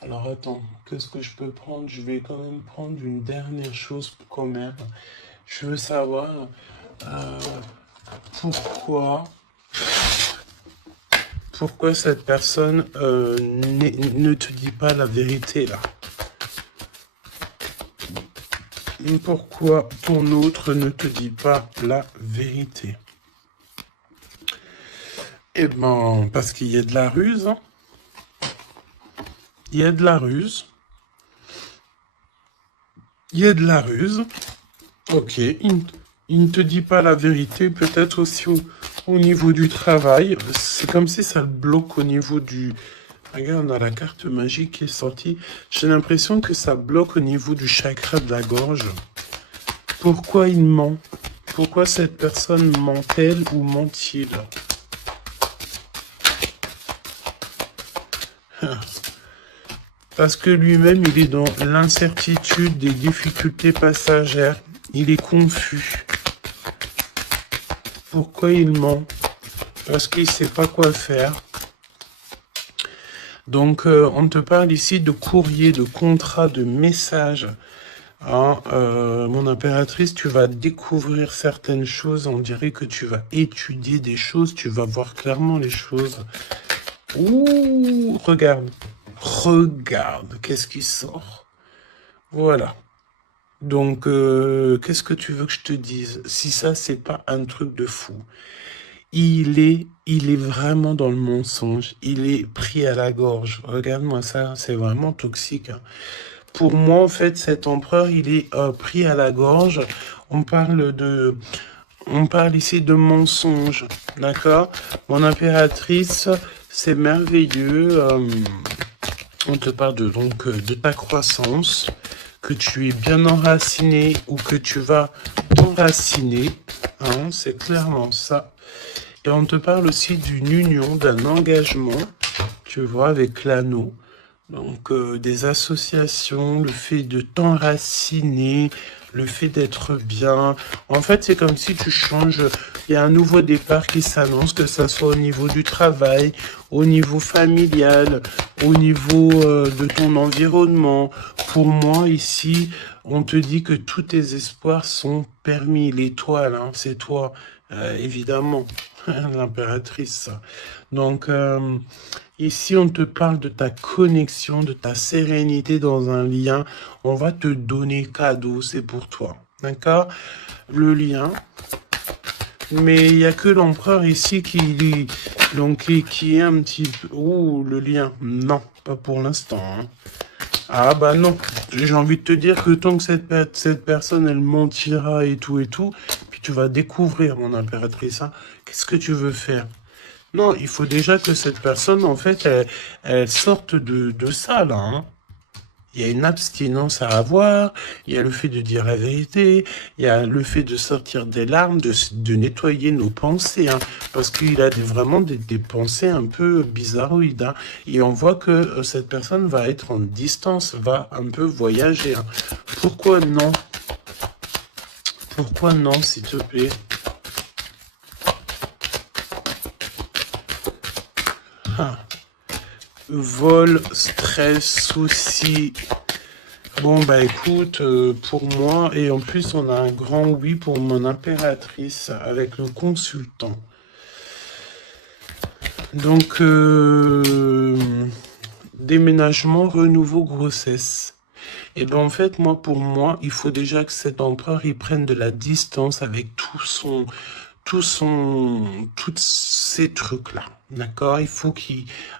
alors attends, qu'est-ce que je peux prendre? Je vais quand même prendre une dernière chose quand même. Je veux savoir pourquoi cette personne ne te dit pas la vérité là. Pourquoi ton autre ne te dit pas la vérité? Eh ben, parce qu'il y a de la ruse. Hein. Il y a de la ruse. Il y a de la ruse. Ok, il ne te dit pas la vérité, peut-être aussi au niveau du travail. C'est comme si ça le bloque au niveau du... Regarde, on a la carte magique qui est sortie. J'ai l'impression que ça bloque au niveau du chakra de la gorge. Pourquoi il ment? Pourquoi cette personne ment-elle ou ment-il? Parce que lui-même, il est dans l'incertitude des difficultés passagères. Il est confus. Pourquoi il ment? Parce qu'il ne sait pas quoi faire. Donc, on te parle ici de courrier, de contrat, de message. Hein, mon impératrice, tu vas découvrir certaines choses. On dirait que tu vas étudier des choses. Tu vas voir clairement les choses. Ouh, regarde. Regarde, qu'est-ce qui sort? Voilà. Donc, qu'est-ce que tu veux que je te dise? Si ça, c'est pas un truc de fou. Il est vraiment dans le mensonge. Il est pris à la gorge. Regarde-moi ça, c'est vraiment toxique. Hein. Pour moi, en fait, cet empereur, il est pris à la gorge. On parle ici de mensonge, d'accord? Mon impératrice, c'est merveilleux. On te parle de ta croissance, que tu es bien enraciné ou que tu vas t'enraciner. Hein, c'est clairement ça. Et on te parle aussi d'une union, d'un engagement, tu vois, avec l'anneau. Donc, des associations, le fait de t'enraciner, le fait d'être bien. En fait, c'est comme si tu changes. Il y a un nouveau départ qui s'annonce, que ça soit au niveau du travail, au niveau familial, au niveau de ton environnement. Pour moi, ici, on te dit que tous tes espoirs sont permis. L'étoile, hein, c'est toi. évidemment, l'impératrice. Donc, ici, on te parle de ta connexion, de ta sérénité dans un lien. On va te donner cadeau, c'est pour toi. D'accord? Le lien. Mais il n'y a que l'empereur ici qui est un petit peu... Ouh, le lien. Non, pas pour l'instant. Hein. Ah bah non. J'ai envie de te dire que tant que cette personne, elle mentira et tout, puis tu vas découvrir, mon impératrice, hein, qu'est-ce que tu veux faire? Non, il faut déjà que cette personne, en fait, elle sorte de ça, là. Hein. Il y a une abstinence à avoir, il y a le fait de dire la vérité, il y a le fait de sortir des larmes, de nettoyer nos pensées, hein, parce qu'il a vraiment des pensées un peu bizarroïdes. Hein, et on voit que cette personne va être en distance, va un peu voyager. Hein. Pourquoi non? Pourquoi non, s'il te plaît? Ah. Vol, stress, soucis. Bon, bah écoute, pour moi, et en plus, on a un grand oui pour mon impératrice avec le consultant. Donc, déménagement, renouveau, grossesse. Et ben en fait, pour moi, il faut déjà que cet empereur, il prenne de la distance avec toutes ces trucs-là. D'accord? Il faut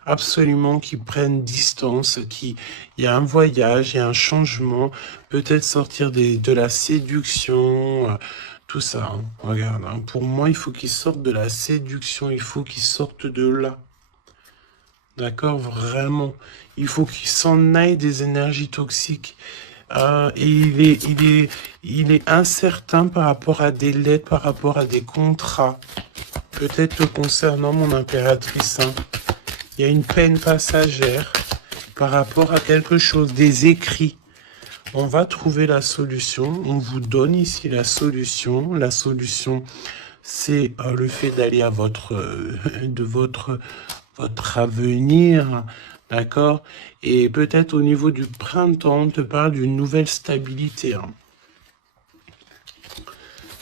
absolument qu'il prenne distance, il y a un voyage, il y a un changement, peut-être sortir de la séduction, tout ça. Hein. Regarde, hein. Pour moi, il faut qu'il sorte de la séduction, il faut qu'il sorte de là. D'accord? Vraiment. Il faut qu'il s'en aille des énergies toxiques. Et il est incertain par rapport à des lettres, par rapport à des contrats. Peut-être concernant mon impératrice. Hein. Il y a une peine passagère par rapport à quelque chose, des écrits. On va trouver la solution. On vous donne ici la solution. La solution, c'est le fait d'aller à votre avenir. D'accord? Et peut-être au niveau du printemps, on te parle d'une nouvelle stabilité. Hein.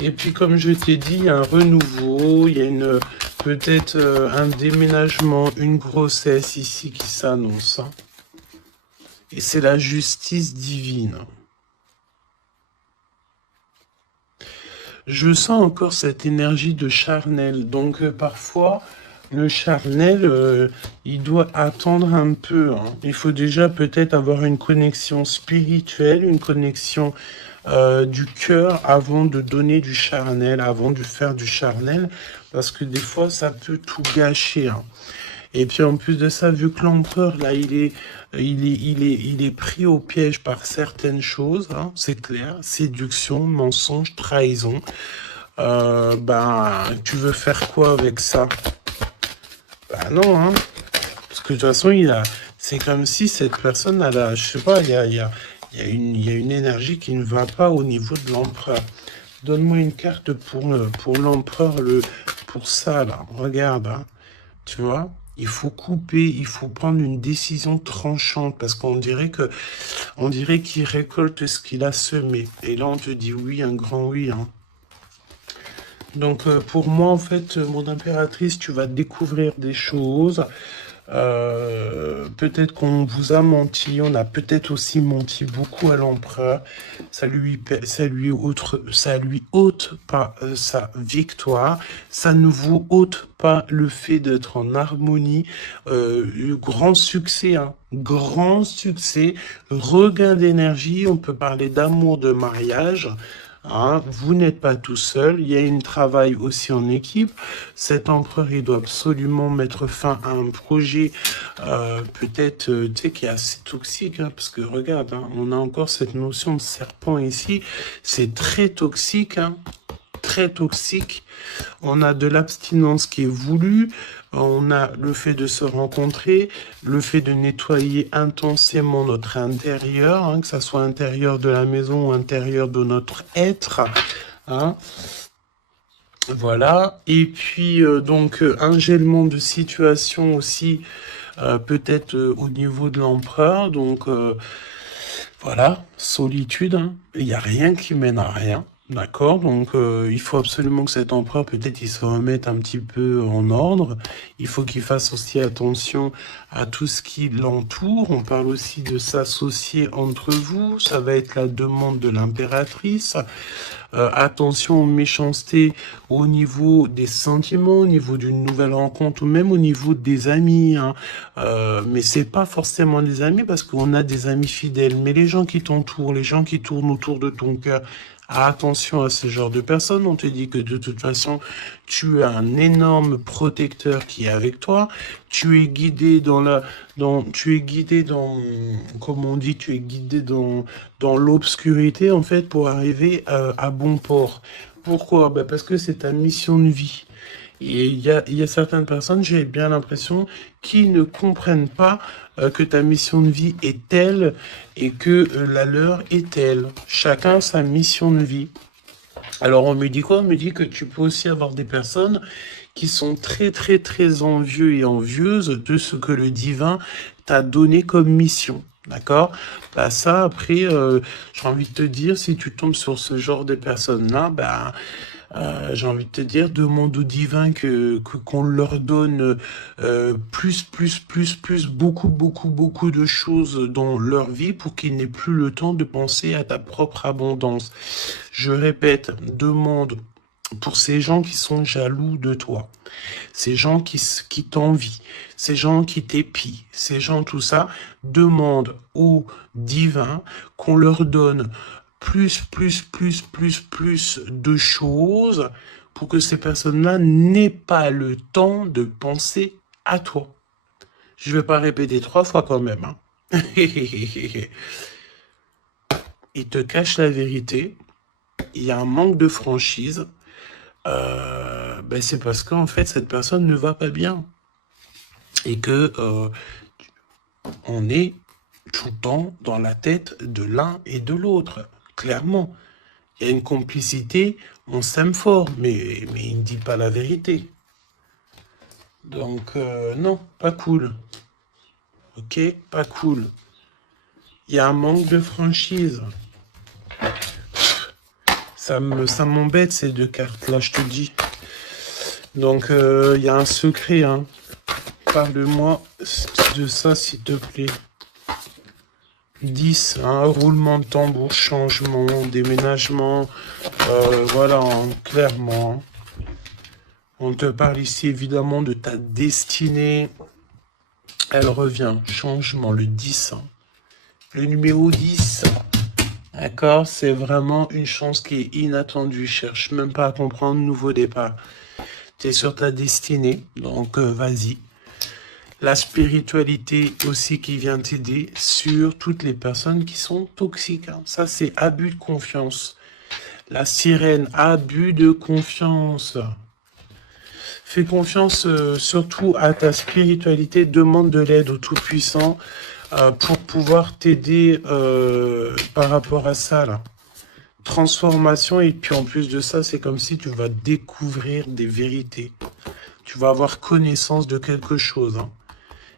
Et puis, comme je t'ai dit, il y a un renouveau, il y a peut-être un déménagement, une grossesse ici qui s'annonce. Hein. Et c'est la justice divine. Je sens encore cette énergie de charnel. Donc, parfois... Le charnel, il doit attendre un peu. Hein. Il faut déjà peut-être avoir une connexion spirituelle, une connexion du cœur avant de donner du charnel, avant de faire du charnel, parce que des fois, ça peut tout gâcher. Hein. Et puis en plus de ça, vu que l'empereur, là, il est pris au piège par certaines choses, hein, c'est clair, séduction, mensonge, trahison. Tu veux faire quoi avec ça? Bah non, hein. Parce que de toute façon, c'est comme si cette personne, je sais pas, il y a une énergie qui ne va pas au niveau de l'empereur. Donne-moi une carte pour l'empereur, pour ça, là. Regarde, hein. Tu vois, il faut couper, il faut prendre une décision tranchante, parce qu'on dirait qu'il récolte ce qu'il a semé. Et là, on te dit oui, un grand oui, hein. Donc pour moi, en fait, mon impératrice, tu vas découvrir des choses. Peut-être qu'on vous a menti, on a peut-être aussi menti beaucoup à l'empereur. Ça lui ôte pas sa victoire. Ça ne vous ôte pas le fait d'être en harmonie. Grand succès, hein. Grand succès. Regain d'énergie. On peut parler d'amour, de mariage. Hein, vous n'êtes pas tout seul, il y a un travail aussi en équipe. Cet empereur, il doit absolument mettre fin à un projet, peut-être, tu sais, qui est assez toxique, hein, parce que regarde, hein, on a encore cette notion de serpent ici, c'est très toxique, hein, très toxique. On a de l'abstinence qui est voulue, on a le fait de se rencontrer, le fait de nettoyer intensément notre intérieur, hein, que ça soit intérieur de la maison ou intérieur de notre être. Hein. Voilà. Et puis, un gèlement de situation aussi, peut-être au niveau de l'empereur. Donc, voilà, solitude. Hein. Il n'y a rien qui mène à rien. D'accord, donc il faut absolument que cet empereur, peut-être, il se remette un petit peu en ordre. Il faut qu'il fasse aussi attention à tout ce qui l'entoure. On parle aussi de s'associer entre vous. Ça va être la demande de l'impératrice. Attention aux méchancetés au niveau des sentiments, au niveau d'une nouvelle rencontre ou même au niveau des amis. Hein. Mais c'est pas forcément des amis parce qu'on a des amis fidèles. Mais les gens qui t'entourent, les gens qui tournent autour de ton cœur, attention à ce genre de personnes. On te dit que de toute façon, tu as un énorme protecteur qui est avec toi. Tu es guidé comme on dit, tu es guidé dans l'obscurité, en fait, pour arriver à bon port. Pourquoi? Ben parce que c'est ta mission de vie. Et il y a certaines personnes, j'ai bien l'impression, qui ne comprennent pas que ta mission de vie est telle et que la leur est telle. Chacun a sa mission de vie. Alors on me dit quoi? On me dit que tu peux aussi avoir des personnes qui sont très très très envieux et envieuses de ce que le divin t'a donné comme mission. D'accord? Bah ça après, j'ai envie de te dire, si tu tombes sur ce genre de personnes-là, bah j'ai envie de te dire, demande au divin qu'on leur donne beaucoup de choses dans leur vie pour qu'ils n'aient plus le temps de penser à ta propre abondance. Je répète, demande pour ces gens qui sont jaloux de toi, ces gens qui t'envient, ces gens qui t'épient, ces gens tout ça, demande au divin qu'on leur donne plus de choses pour que ces personnes-là n'aient pas le temps de penser à toi. Je vais pas répéter 3 fois quand même. Hein. Il te cache la vérité. Il y a un manque de franchise. Ben c'est parce qu'en fait, cette personne ne va pas bien. Et que on est tout le temps dans la tête de l'un et de l'autre. Clairement. Il y a une complicité, on s'aime fort, mais il ne dit pas la vérité. Donc, non, pas cool. Ok, pas cool. Il y a un manque de franchise. Ça m'embête ces deux cartes-là, je te dis. Donc, il y a un secret, hein. Parle-moi de ça, s'il te plaît. 10, hein, roulement de tambour, changement, déménagement, voilà, hein, clairement. On te parle ici évidemment de ta destinée. Elle revient, changement, le 10. Hein. Le numéro 10, d'accord, c'est vraiment une chance qui est inattendue. Cherche même pas à comprendre, nouveau départ. Tu es sur ta destinée, donc vas-y. La spiritualité aussi qui vient t'aider sur toutes les personnes qui sont toxiques. Hein. Ça, c'est abus de confiance. La sirène, abus de confiance. Fais confiance surtout à ta spiritualité. Demande de l'aide au Tout-Puissant pour pouvoir t'aider par rapport à ça. Là. Transformation, et puis en plus de ça, c'est comme si tu vas découvrir des vérités. Tu vas avoir connaissance de quelque chose. Hein.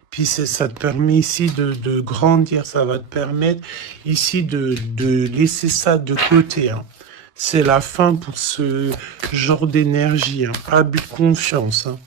Puis ça te permet ici de grandir, ça va te permettre ici de laisser ça de côté. Hein. C'est la fin pour ce genre d'énergie, hein. Abus de confiance. Hein.